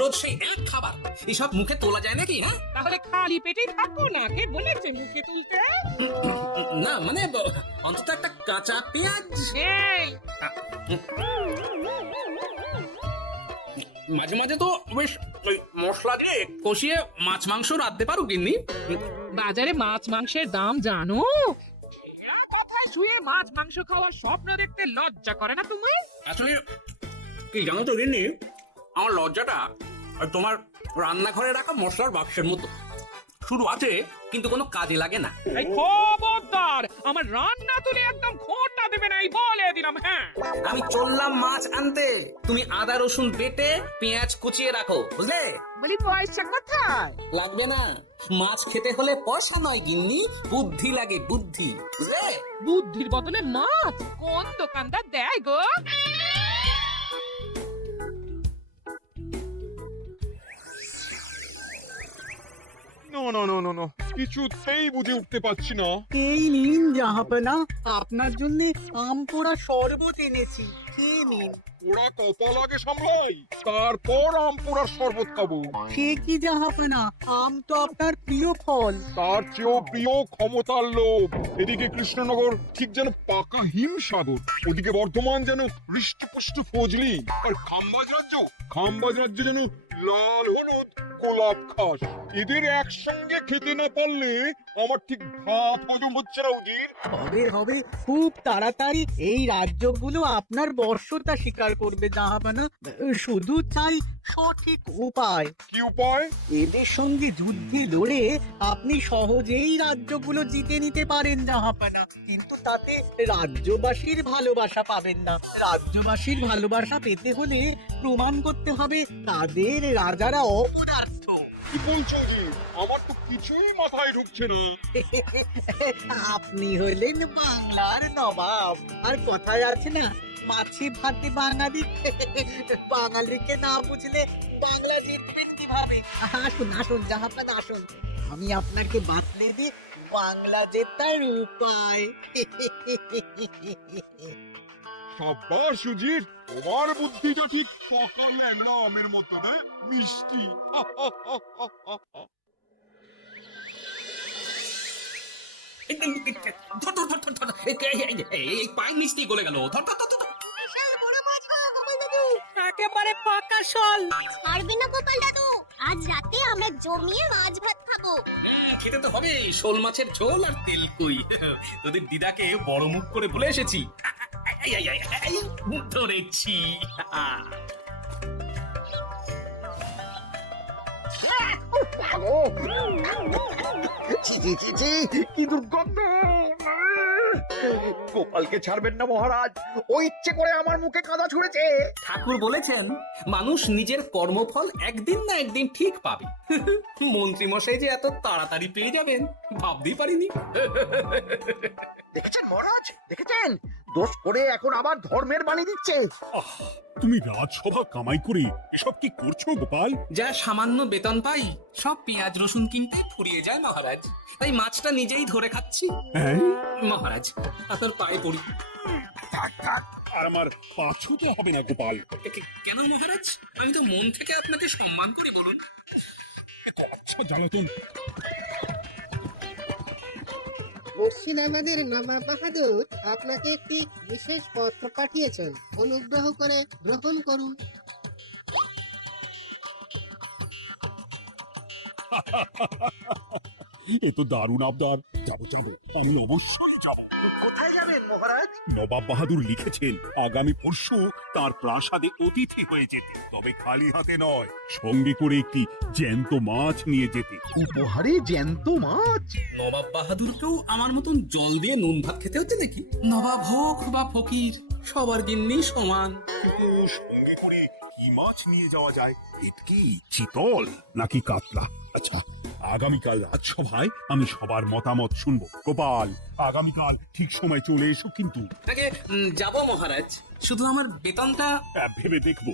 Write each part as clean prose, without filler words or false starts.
রোজ সেই এক খাবার, এসব মুখে তোলা যায় নাকি? হ্যাঁ, তাহলে খালি পেটেই থাকো না, কে বলেছে মুখে তুলতে? না মানে অন্তত একটা কাঁচা পেঁয়াজ। এই মাঝে মাঝে তো বেশ ওই মশলা দিয়ে কষিয়ে মাছ মাংস রাঁধতে পারো গিন্নি। বাজারে মাছ মাংসের দাম জানো? কথায় শুয়ে মাছ মাংস খাওয়ার স্বপ্ন দেখতে লজ্জা করে না তুমি? আসলে কি জানো তো গিন্নি, আমার লজ্জাটা আর তোমার রান্নাঘরে রাখা মশলার বাক্সের মতো, শুরু আছে কিন্তু কোনো কাজে লাগে না। এই খবরদার, আমার রান্না তুলে একদম খোঁটা দেবে না, এই বলে দিলাম। হ্যাঁ, আমি চললাম মাছ আনতে, তুমি আদা রসুন বেটে পেঁয়াজ কুচিয়ে রাখো, বুঝলে? বলি পয়সা কোথায়? লাগবে না, মাছ খেতে হলে পয়সা নয় গিন্নি, বুদ্ধি লাগে, বুদ্ধি, বুঝলে? বুদ্ধির বদলে মাছ কোন দোকানদার দেয় গো? না, কিছুতেই বুঝে উঠতে পারছি না। এই নিন জাহাপনা, আপনার জন্য আম পোড়া শরবত এনেছি, খেয়ে নিন। ওরা কপাল আগে সামলাই, তারপর আম পোড়ার শরবত খাবো। সে কি জাহাপনা, আম তো আপনার প্রিয় ফল। তার চেয়েও প্রিয় ক্ষমতার লোভ। এদিকে কৃষ্ণনগর ঠিক যেন পাকা হিমসাগর, ওদিকে বর্ধমান যেন হৃষ্টপুষ্ট ফজলি, আর খাম্বাজ রাজ্য যেন লাল হলুদ গোলাপ ঘাস। এদের একসঙ্গে খেতে না পারলে আমার ঠিক ভাত হজম হচ্ছে না উজির। হবে খুব তাড়াতাড়ি এই রাজ্যগুলো আপনার বর্ষতা স্বীকার করবে জাহাপনা। শুধু চাই সঠিক উপায়। কি উপায়? এদের সঙ্গে যুদ্ধে লড়ে আপনি সহজেই রাজ্যগুলো জিতে নিতে পারেন জাহাপনা, কিন্তু তাতে রাজ্যবাসীর ভালোবাসা পাবেন না। রাজ্যবাসীর ভালোবাসা পেতে হলে প্রমাণ করতে হবে তাদের রাজারা অপদার্থ। কি বলছো উজির? আমার তো কিছুই মাথায় ঢুকছে না। আপনি হলেন বাংলার নবাব, আর কথায় আছে না, মাছি ভাতে বাঙালি। বাঙালিকে না বুঝলে বাংলা জিতবেন কিভাবে? আসুন জাহাপানা, আসুন, আমি আপনাকে বাতলে দিই বাংলা জেতার উপায়। সাব্বাস উজির, তোমার বুদ্ধিটা ঠিক সকালে নামের মতো, হ্যাঁ, মিষ্টি। ধর ধর ধর ধর ধর, এই পাই নিচে গলে গেল, ধর ধর ধর ধর। একেবারে পাকা শল। পারবে না গোপাল দাদু, আজ রাতে আমরা জমিয়ে মাছ ভাত খাবো। খেতে তো হবে শোল মাছের ঝোল আর তেল কই। তোদের দিদাকে বড় মুখ করে বলে এসেছি, ধরেছি। কি দুর্গন্ধ! গোপালকে ছাড়বেন না মহারাজ, ও ইচ্ছে করে আমার মুখে কাদা ছুঁড়েছে। ঠাকুর বলেছেন মানুষ নিজের কর্মফল একদিন না একদিন ঠিক পাবে। মন্ত্রী মশাই যে এত তাড়াতাড়ি পেয়ে যাবেন ভাবতেই পারিনি। দেখেছেন মহারাজ, দেখেছেন? দোষ করে এখন আবার ধর্মের বাণী দিচ্ছে। তুমি রাজসভা কামাই করে এসব কি করছো গোপাল? যা সামান্য বেতন পাই সব পেঁয়াজ রসুন কিনতে ফুরিয়ে যায় মহারাজ, তাই মাছটা নিজেই ধরে খাচ্ছি। হ্যাঁ, মহারাজ আপনার পায়ে পড়ি। আর আমার পাছুতে হবে না গোপাল। কেন মহারাজ? আমি তো মন থেকে আপনাকে সম্মান করি, বলুন। আচ্ছা জ্বালাতন। মুর্শিদাবাদের নবাব বাহাদুর আপনাকে একটি বিশেষ পত্র পাঠিয়েছেন, অনুগ্রহ করে গ্রহণ করুন। এ তো দারুণ আবদার। যাবো, আমি অবশ্যই যাবো। কোথায় যাবেন মহারাজ? নবাব বাহাদুর লিখেছেন আগামী পরশু তার প্রাসাদে অতিথি হয়ে যেতে, তবে খালি হাতে নয়, সঙ্গে করে একটি জ্যান্ত মাছ নিয়ে যেতে। উপহারে জ্যান্ত মাছ? নবাব বাহাদুরকেও আমার মতন জল দিয়ে নুন ভাত খেতে হচ্ছে নাকি? নবাব হোক বা ফকির, সবার গিন্নি সমান। কিন্তু সঙ্গে করে কি মাছ নিয়ে যাওয়া যায়? ভেটকি, চিতল নাকি কাতলা? আচ্ছা, আগামীকাল রাজসভায় আমি সবার মতামত শুনবো। গোপাল, আগামীকাল ঠিক সময় চলে এসো কিন্তু। তাকে যাব মহারাজ, শুধু আমার বেতনটা ভেবে দেখবো।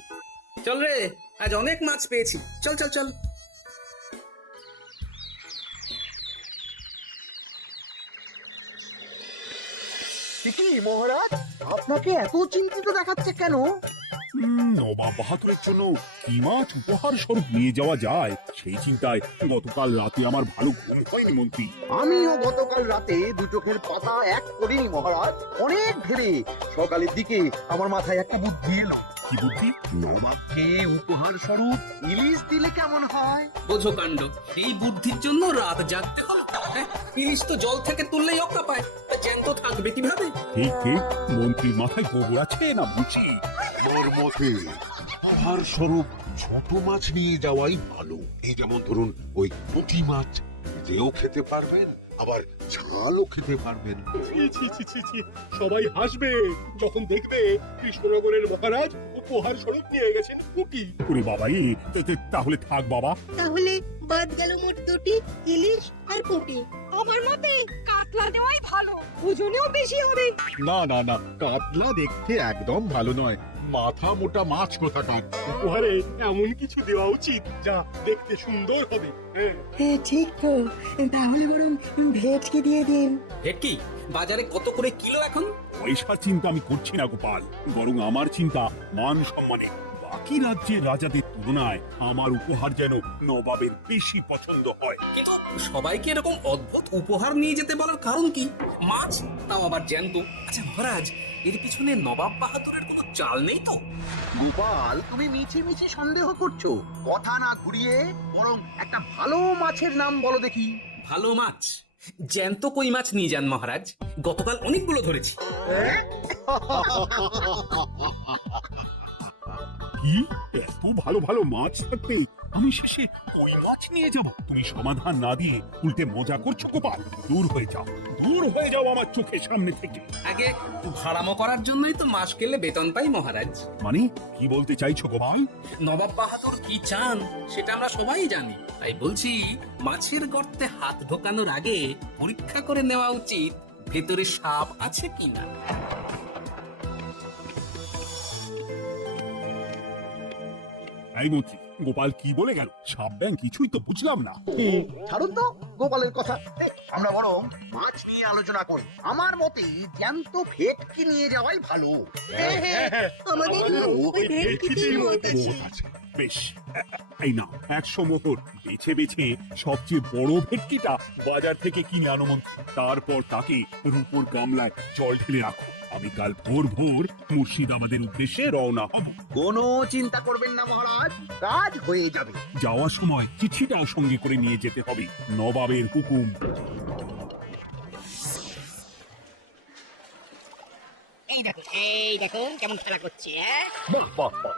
চল রে, আজ অনেক মাছ পেয়েছি, চল চল চল। কি মহারাজ, আপনাকে এত চিন্তিত দেখাচ্ছে কেন? নবাব বাহাদুরের জন্য কি মাছ উপহার স্বরূপ নিয়ে যাওয়া যায় সেই চিন্তায় গতকাল রাতে আমার ভালো ঘুম হয়নি মন্ত্রী। আমিও গতকাল রাতে দু চোখের পাতা এক করিনি মহারাজ, অনেক ভেবে সকালের দিকে আমার মাথায় একটা বুদ্ধি এলো। কি বুদ্ধি? নবাবকে উপহার স্বরূপ ইলিশ দিলে কেমন হয়? বোঝো কাণ্ড, এই বুদ্ধির জন্য রাত জাগতে হলো। হ্যাঁ, ইলিশ তো জল থেকে তুললেই অক্কা পায়, জ্যান্ত থাকবে কিভাবে? ঠিক ঠিক, মন্ত্রীর মাথায় গোবর আছে না বুঝি। আমার মতে উপহার স্বরূপ ছোট মাছ নিয়ে যাওয়াই ভালো। এই যেমন ধরুন ওই পুঁটি মাছ, যেও খেতে পারবেন আবার ঝালও খেতে পারবেন। সবাই হাসবে যখন দেখবে কৃষ্ণনগরের মহারাজ উপহার স্বরূপ নিয়ে গেছেন পুঁটি। ওরে বাবাই, তাহলে থাক বাবা। তাহলে বাদ গেল মোট দুটি, ইলিশ আর পুঁটি। আমার মতে কাতলা দেওয়াই ভালো, ওজনেও বেশি হবে। না না না, কাতলা দেখতে একদম ভালো নয়, মাথা মোটা মাছ কোথাকার। উপহারে এমন কিছু দেওয়া উচিত যা দেখতে সুন্দর হবে। ঠিক তো, তাহলে বরং ভেটকি দিয়ে দিন। ভেটকি বাজারে কত করে কিলো এখন? পয়সার চিন্তা আমি করছি না গোপাল, বরং আমার চিন্তা মান সম্মানে। বাকি রাজ্যের রাজাদের তুলনায় আমার উপহার যেন নবাবের বেশি পছন্দ হয়। কিন্তু সবাইকে এরকম অদ্ভুত উপহার নিয়ে যেতে বলার কারণ কি? মাছ, তাও আবার জ্যান্ত। আচ্ছা মহারাজ, এর পিছনে নবাব বাহাদুরের কোনো চাল নেই তো? গোপাল, তুমি মিছি মিছি সন্দেহ করছো। কথা না ঘুরিয়ে বরং একটা ভালো মাছের নাম বলো দেখি। ভালো মাছ? জ্যান্ত কই মাছ নিয়ে যান মহারাজ, গতকাল অনেকগুলো ধরেছি। কি এত ভালো ভালো মাছ থাকতে আমি শেষে কই মাছ নিয়ে যাব? তুমি সমাধান না দিয়ে উল্টে মজা করছো গোপাল। দূর হয়ে যাও, দূর হয়ে যাও আমার চোখের সামনে থেকে। আগে ভাড়ামো করার জন্যই তো মাস গেলে বেতন পাই মহারাজ। মানে কি বলতে চাইছো গোপাল? নবাব বাহাদুর কি চান সেটা আমরা সবাই জানি, তাই বলছি মাছের গর্তে হাত ঢোকানোর আগে পরীক্ষা করে নেওয়া উচিত ভেতরে সাপ আছে কিনা। এই মন্ত্রী, গোপাল কি বলে গেল? সাপ ব্যাং কিছুই তো বুঝলাম না। ছাড়ুন তো গোপালের কথা, আমরা বরং মাছ নিয়ে আলোচনা করি। আমার মতে জ্যান্ত ভেটকি নিয়ে যাওয়াই ভালো। আমাদের ভেটকিটির মত আছে। বেশ, এই না 100 মোহর। বেছে বেছে সবচেয়ে বড় ভেটকিটা বাজার থেকে কিনে আনো মন্ত্রী। তারপর তাকে রূপোর গামলায় জল ঢেলে রাখো। আমি কাল ভোর ভোর মুর্শিদাবাদের উদ্দেশ্যে রওনা হব। কোনো চিন্তা করবেন না মহারাজ, কাজ হয়ে যাবে। যাওয়ার সময় চিঠিটাও সঙ্গে করে নিয়ে যেতে হবে, নবাবের হুকুম। এই দেখুন কেমন খেলা করছে। বাহ বাহ বাহ।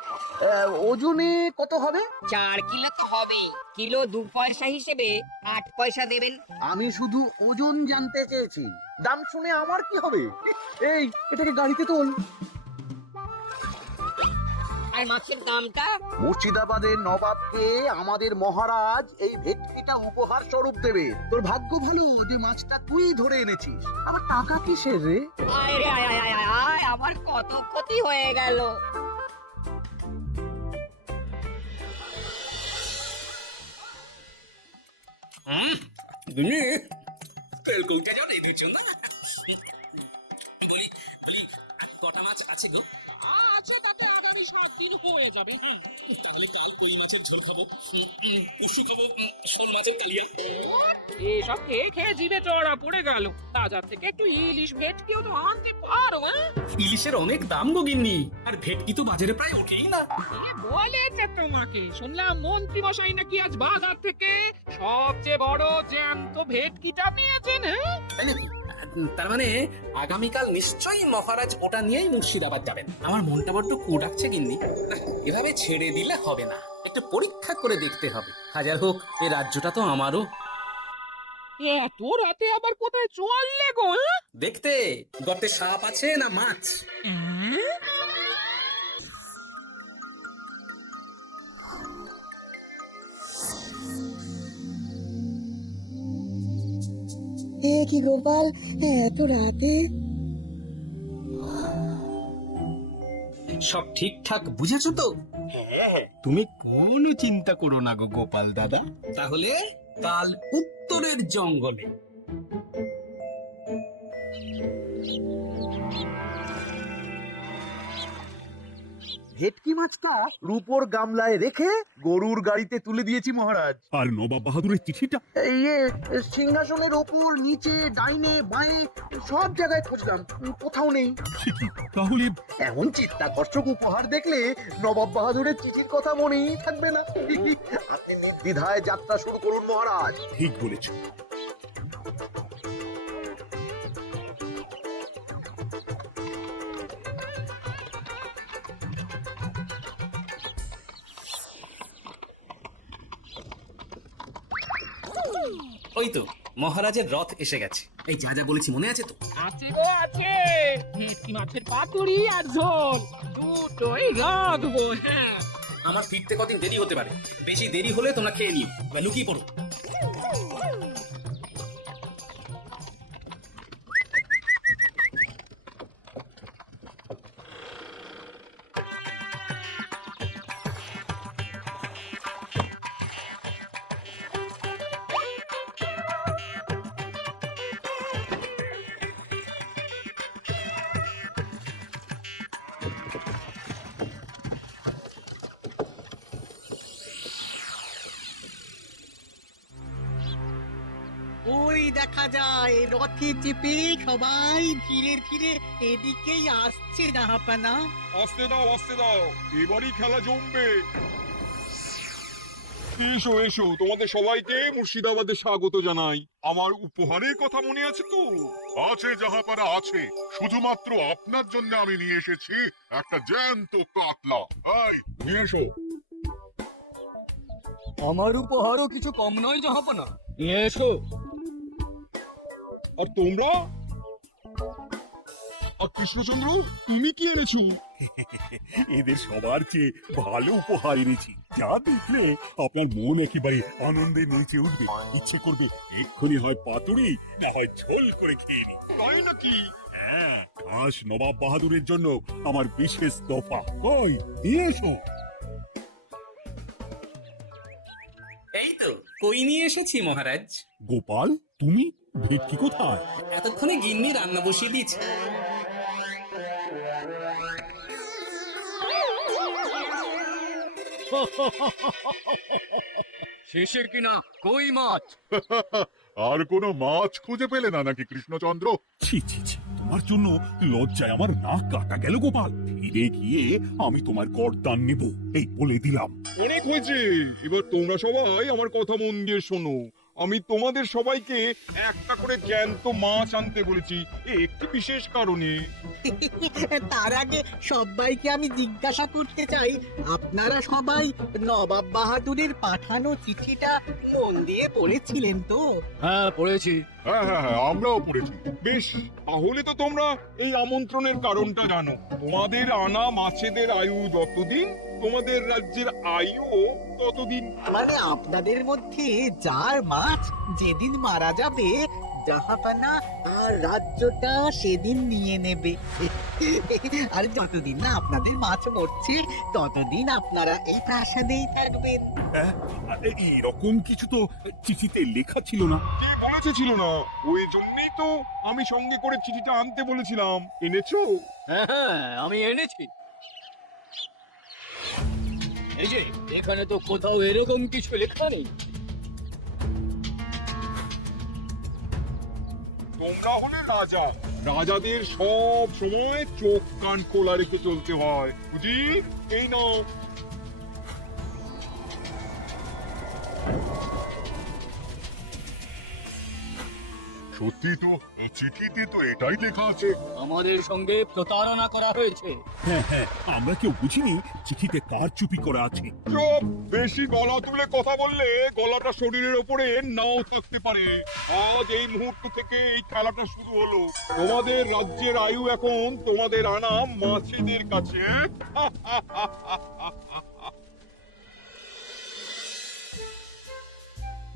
ওজনে কত হবে? 4 কিলো তো হবে। কিলো 2 পয়সা হিসেবে 8 পয়সা দেবেন। আমি শুধু ওজন জানতে চেয়েছি, দাম শুনে আমার কি হবে? এই, এটাকে গাড়িতে তোল। আর মাছের দামটা? মুর্শিদাবাদের নবাবকে আমাদের মহারাজ এই ভেটকিটা উপহার স্বরূপ দেবে। তোর ভাগ্য ভালো যে মাছটা তুই ধরে এনেছিস। আবার টাকা কিসের রে? আয় রে আয় আয় আয় আয়, আমার কত ক্ষতি হয়ে গেল। তুমি তেল কৌটা যাও এই দুজন না? বলি কটা মাছ আছে গো? আচ্ছা, তাতে আগামী 7 দিন হয়ে যাবে। তাহলে কাল কই মাছের ঝোল খাবো, পরশু খাবো শোল মাছের কালিয়া। এসব খেয়ে খেয়ে জিভে চড়া পড়ে গেল। বাজার থেকে একটু ইলিশ ভেটকিও তো আনতে পারো। ইলিশের অনেক দাম গো গিন্নি, আর ভেটকি তো বাজারে প্রায় ওঠেই না। কে বলেছে তোমাকে? শুনলাম মন্ত্রী মশাই নাকি আজ বাজার থেকে সবচেয়ে বড় জ্যান্ত ভেটকিটা নিয়েছেন। তাই নাকি? তার মানে আগামীকাল নিশ্চয়ই মহারাজ ওটা নিয়েই মুর্শিদাবাদ যাবেন। আমার মনটা বড্ড কু ডাকছে গিন্নি। এভাবে ছেড়ে দিলে হবে না, একটু পরীক্ষা করে দেখতে হবে। হাজার হোক এই রাজ্যটা তো আমারও। এত রাতে আবার কোথায় চললে গো? দেখতে গর্তে সাপ আছে না মাছ। কি গোপাল, এত রাতে? সব ঠিকঠাক বুঝেছো তো? তুমি কোনো চিন্তা করো না গো গোপাল দাদা। তাহলে কাল উত্তরের জঙ্গলে। ভেটকি মাছটা রূপোর গামলায় রেখে গরুর গাড়িতে তুলে দিয়েছি মহারাজ। আর নবাব বাহাদুরের চিঠিটা? ইয়ে সিংহাসনের ওপর নিচে ডাইনে বাঁয়ে সব জায়গায় খুঁজলাম, কোথাও নেই। তাহলে এমন চিত্তাকর্ষক উপহার দেখলে নবাব বাহাদুরের চিঠির কথা মনেই থাকবে না। আপনি নির্দ্বিধায় যাত্রা শুরু করুন মহারাজ। ঠিক বলেছ। ওই তো মহারাজের রথ এসে গেছে। এই যা যা বলেছি মনে আছে তো? আছে গো আছে, ভেটকি মাছের পাতুরি আর ঝোল দুটোই রাখবো। হ্যাঁ, আমার ফিরতে কদিন দেরি হতে পারে, বেশি দেরি হলে তোমরা খেয়ে নিও বা লুকিয়ে পড়ো। ওই দেখা যায় রথে চেপে সবাই ধীরে ধীরে এদিকেই আসছে জাহাপানা। আসতে দাও, এবারই খেলা জমবে। এসো এসো, তোমাদের সবাইকে মুর্শিদাবাদে স্বাগত জানাই। আমার উপহারের কথা মনে আছে তো? আছে জাহাপানা আছে, শুধুমাত্র আপনার জন্য আমি নিয়ে এসেছি একটা জ্যান্ত কাতলা। এই নিয়ে এসো। আমার উপহারও কিছু কম নয় জাহাপনা। এসো। আর তোমরা? আর কৃষ্ণচন্দ্র, তুমি কি এনেছো? এদের সবার চেয়ে ভালো উপহার এনেছি, যা দেখলে আপনার মন একেবারে আনন্দে নেচে উঠবে। ইচ্ছে করবে এক্ষুনি হয় পাতুরি না হয় ঝোল করে খেয়ে নি। তাই নাকি? হ্যাঁ, খাস নবাব বাহাদুরের জন্য আমার বিশেষ তোফা। কই নিয়ে এসো। এই তো কই নিয়ে এসেছি মহারাজ। গোপাল, তুমি ভেটকি কোথায়? এতক্ষণে গিন্নি রান্না বসিয়ে দিয়েছে। শেষের কিনা কই মাছ। আর কোনো মাছ খুঁজে পেলে না নাকি কৃষ্ণচন্দ্র? ছি ছি ছি, তোমার জন্য লজ্জায় আমার নাক কাটা গেল গোপাল। ফিরে গিয়ে আমি তোমার গর্দান নেব, এই বলে দিলাম। অনেক হয়েছে, এবার তোমরা সবাই আমার কথা মন দিয়ে শোনো। আমি তোমাদের সবাইকে একটা করে জ্যান্ত মাছ আনতে বলেছি, একটি বিশেষ কারণে। তার আগে সবাইকে আমি জিজ্ঞাসা করতে চাই, আপনারা সবাই নবাব বাহাদুরের পাঠানো চিঠিটা মন দিয়ে পড়েছিলেন তো? হ্যাঁ পড়েছি। হ্যাঁ হ্যাঁ হ্যাঁ, আমরাও পড়েছি। বেশ, তাহলে তো তোমরা এই আমন্ত্রণের কারণটা জানো। তোমাদের আনা মাছেদের আয়ু যতদিন, তোমাদের রাজ্যের আয়ুও ততদিন। মানে আপনাদের মধ্যে যার মাছ যেদিন মারা যাবে, জাহাপানা আর রাজ্যটা সেদিন নিয়ে নেবে। আর যতদিন না আপনাদের মাছ মরছে, ততদিন আপনারা এই প্রাসাদেই থাকবেন। এরকম কিছু তো চিঠিতে লেখা ছিল না। কে বলেছে ছিল না? ওই জন্যই তো আমি সঙ্গে করে চিঠিটা আনতে বলেছিলাম। এনেছো? হ্যাঁ হ্যাঁ, আমি এনেছি। এই যে এখানে তো কোথাও এরকম কিছু লেখা নেই। তোমরা হলে রাজা, রাজাদের সব সময় চোখ কান খোলা রেখে চলতে হয়, বুঝি? এই নাও। সত্যি তো, চিঠিতে তো এটাই লেখা আছে। আমাদের সঙ্গে প্রতারণা করা হয়েছে। হ্যাঁ হ্যাঁ, আমরা কেউ বুঝিনি চিঠিতে কার চুপি করা আছে। চুপ! বেশি গলা তুলে কথা বললে গলাটা শরীরের ওপরে নাও থাকতে পারে। আজ এই মুহূর্ত থেকে এই খেলাটা শুরু হলো। তোমাদের রাজ্যের আয়ু এখন তোমাদের আনা মাছেদের কাছে।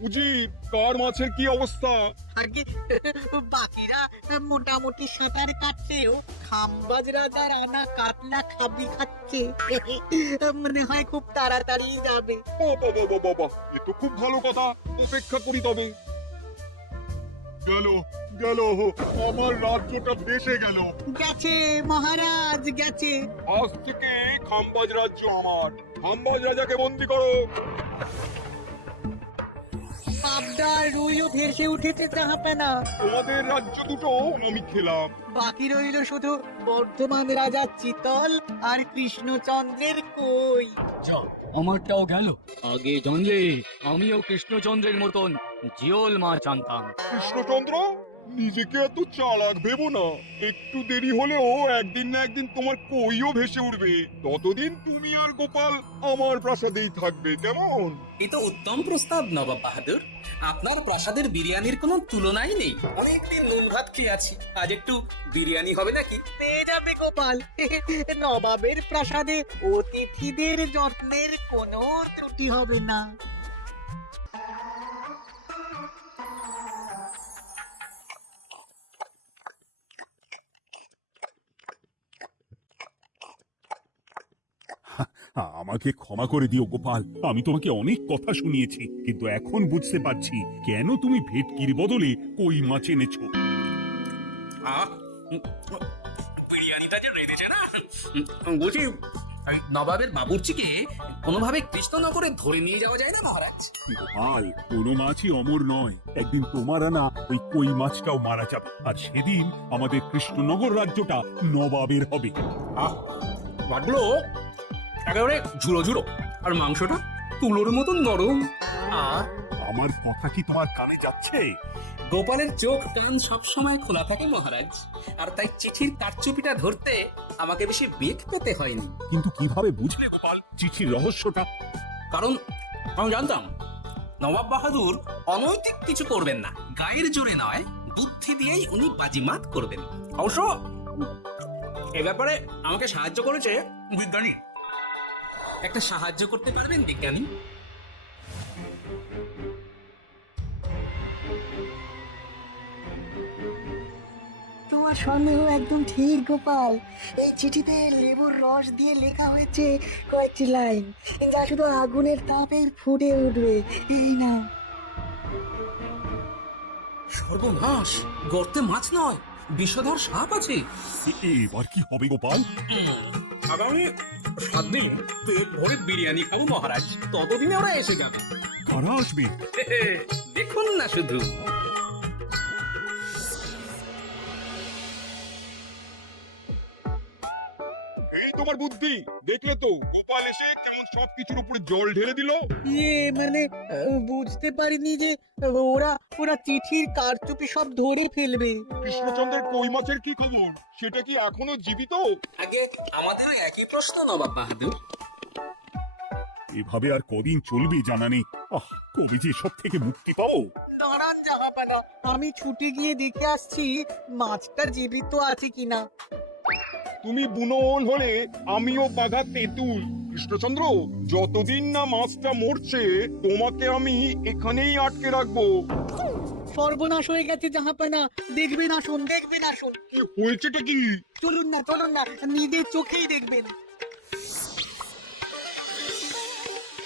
উজির, কার মাছের কি অবস্থা? আগে বাকিরা মোটামুটি সাঁতার কাটছেও, খাম্বাজ রাজার আনা কাতলা খাবি খাচ্ছে। মনে হয় খুব তাড়াতাড়ি যাবে। বাবা বাবা বাবা, এ তো খুব ভালো কথা। অপেক্ষা করি তবে। গেল গেল, আমার রাজ্যটা ভেসে গেল। গেছে মহারাজ, গেছে। আজ থেকে খাম্বাজ রাজ্য আমার। খাম্বাজ রাজাকে বন্দি করো। পাবদার রুইও ভেসে উঠেছে জাহাপানা। তোমাদের রাজ্য দুটো আমি খেলাম। বাকি রইল শুধু বর্ধমান রাজা চিতল আর কৃষ্ণচন্দ্রের কই। আমারটাও গেল। আগে জানলে আমিও কৃষ্ণচন্দ্রের মতন জিওল মাছ আনতাম। কৃষ্ণচন্দ্র, নিজেকে এত চালাক ভেবো না। একটু দেরি হলেও একদিন না একদিন তোমার কইও ভেসে উঠবে। ততদিন তুমি আর গোপাল আমার প্রাসাদেই থাকবে, কেমন? এ তো উত্তম প্রস্তাব নবাব বাহাদুর। আপনার প্রাসাদের বিরিয়ানির কোনো তুলনাই নেই। অনেকদিন নুন ভাত খেয়ে আছি, আজ একটু বিরিয়ানি হবে নাকি? পেয়ে যাবে গোপাল। নবাবের প্রাসাদে অতিথিদের যত্নের কোনো ত্রুটি হবে না। আমাকে ক্ষমা করে দিও গোপাল, আমি তোমাকে অনেক কথা শুনিয়েছি, কিন্তু এখন বুঝতে পারছি কেন তুমি ভেটকির বদলে কই মাছ এনেছো। বিরিয়ানিটা যে রেঁধেছে না, বলছি এই নবাবের বাবুর্চিকে কোনোভাবে কৃষ্ণনগরে ধরে নিয়ে যাওয়া যায় না মহারাজ? গোপাল, কোনো মাছই অমর নয়। একদিন তোমার আনা ওই কই মাছটাও মারা যাবে, আর সেদিন আমাদের কৃষ্ণনগর রাজ্যটা নবাবের হবে। মাছগুলো একেবারে ঝুড়ো ঝুড়ো, আর মাংসটা তুলোর মতন নরম। আমার কথা কি তোমার কানে যাচ্ছে? গোপালের চোখ কান সবসময় খোলা থাকে মহারাজ, আর তাই চিঠির কারচুপিটা ধরতে আমাকে বেশি বেগ পেতে হয়নি। কিন্তু কিভাবে বুঝলে গোপাল চিঠির রহস্যটা? কারণ আমি জানতাম নবাব বাহাদুর অনৈতিক কিছু করবেন না। গায়ের জোরে নয়, বুদ্ধি দিয়েই উনি বাজিমাত করবেন। অবশ্য এ ব্যাপারে আমাকে সাহায্য করেছে বিজ্ঞানী। একটা সাহায্য করতে পারবেন বিজ্ঞানী? তোমার সন্দেহ একদম ঠিক গোপাল। এই চিঠিতে লেবুর রস দিয়ে লেখা হয়েছে কয়েকটি লাইন, যা শুধু আগুনের তাপে ফুটে উঠবে। এই না, সর্বনাশ! গর্তে মাছ নয়, বিষধর সাপ আছে। এবার কি হবে গোপাল? আগামী 7 দিন পেট ভরে বিরিয়ানি খাবো মহারাজ, ততদিনে ওরা এসে যাবে। কারা আসবে? দেখুন না শুধু। এই তোমার বুদ্ধি, দেখলে তো গোপাল এসে কেমন সবকিছুর উপরে জল ঢেলে দিল। মানে বুঝতে পারিনি যে ওরা ওরা চিঠির কারচুপি সব ধরে ফেলবে। কৃষ্ণচন্দ্রের কই মাছের কি খবর? সেটা কি এখনো জীবিত? আগে আমাদের একই প্রশ্ন নবাব বাহাদুর। এভাবে আর কদিন চলবে জানা নেই। কবে যে সব থেকে মুক্তি পাবো। দাঁড়ান জাহাপানা, আমি ছুটে গিয়ে দেখে আসছি মাছটা জীবিত আছে কিনা। তুমি বুনোল হলে আমিও বাঘা তেঁতুল। কৃষ্ণচন্দ্র, যতদিন না মাছটা মরছে তোমাকে আমি এখানেই আটকে রাখবো। সর্বনাশ হয়ে গেছে জাহাপানা, দেখবেন আসুন, দেখবেন আসুন। কি হয়েছেটা কি? চলুন না, চলুন না, নিজের চোখেই দেখবেন।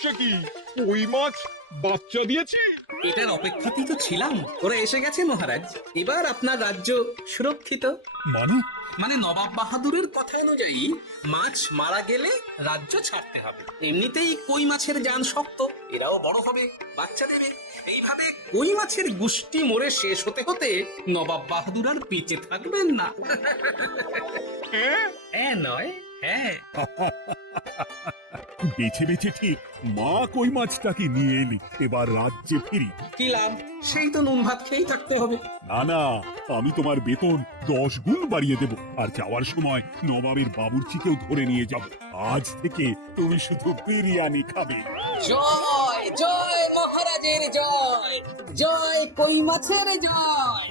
সে কি, কই মাছ বাচ্চা দিয়েছে? এটার অপেক্ষাতেই তো ছিলাম। ওরা এসে গেছে মহারাজ, এবার আপনার রাজ্য সুরক্ষিত। মানে নবাব বাহাদুরের কথা অনুযায়ী মাছ মারা গেলে রাজ্য ছাড়তে হবে। এমনিতেই কই মাছের জান শক্ত, এরাও বড় হবে, বাচ্চা দেবে। এইভাবে কই মাছের গুষ্টি মরে শেষ হতে হতে নবাব বাহাদুর আর বেঁচে থাকবেন না। হ্যাঁ নয়, হ্যাঁ। বেছে বেছে ঠিক মা কই মাছটাকে নিয়ে এলি। এবার রাজ্যে ফিরি। কি লাভ? সেই তো নুন ভাত খেয়েই থাকতে হবে। না না, আমি তোমার বেতন 10 গুণ বাড়িয়ে দেব, আর যাওয়ার সময় নবাবের বাবুর্চিকেও ধরে নিয়ে যাব। আজ থেকে তুমি শুধু বিরিয়ানি খাবে। জয় জয় মহারাজের জয়, জয় কই মাছের জয়।